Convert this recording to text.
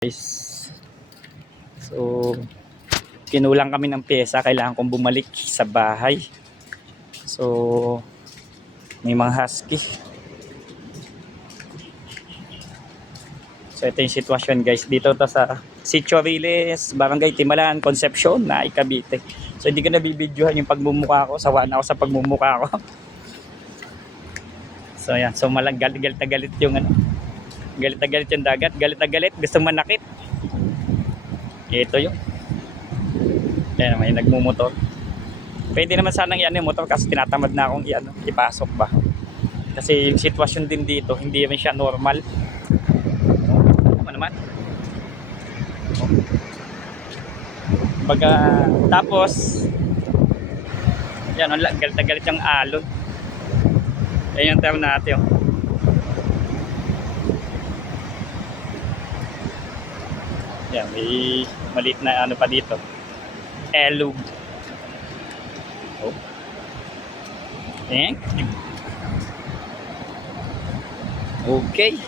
Guys, so kinulang kami ng pyesa, kailangan kong bumalik sa bahay. So may mga husky. So ito yung sitwasyon guys, dito to sa Sitio Riles Barangay, Timalan Concepcion Naic Cavite. So hindi ko nabibidyohan yung pagmumukha ko, sawa na ako sa pagmumukha ko. So yan, so galit na galit yung galit na galit yung dagat, galit na galit, gusto manakit. Ito yung yan, may nagmumotor. Pwede naman sanang yan yung motor kasi tinatamad na akong ipasok ba. Kasi yung sitwasyon din dito, hindi naman siya normal. Ano naman? Baga, tapos, yan, galit na galit yung alon. Yan yung term natin. Yan, may maliit na ano pa dito. Elug. Oh. Okay.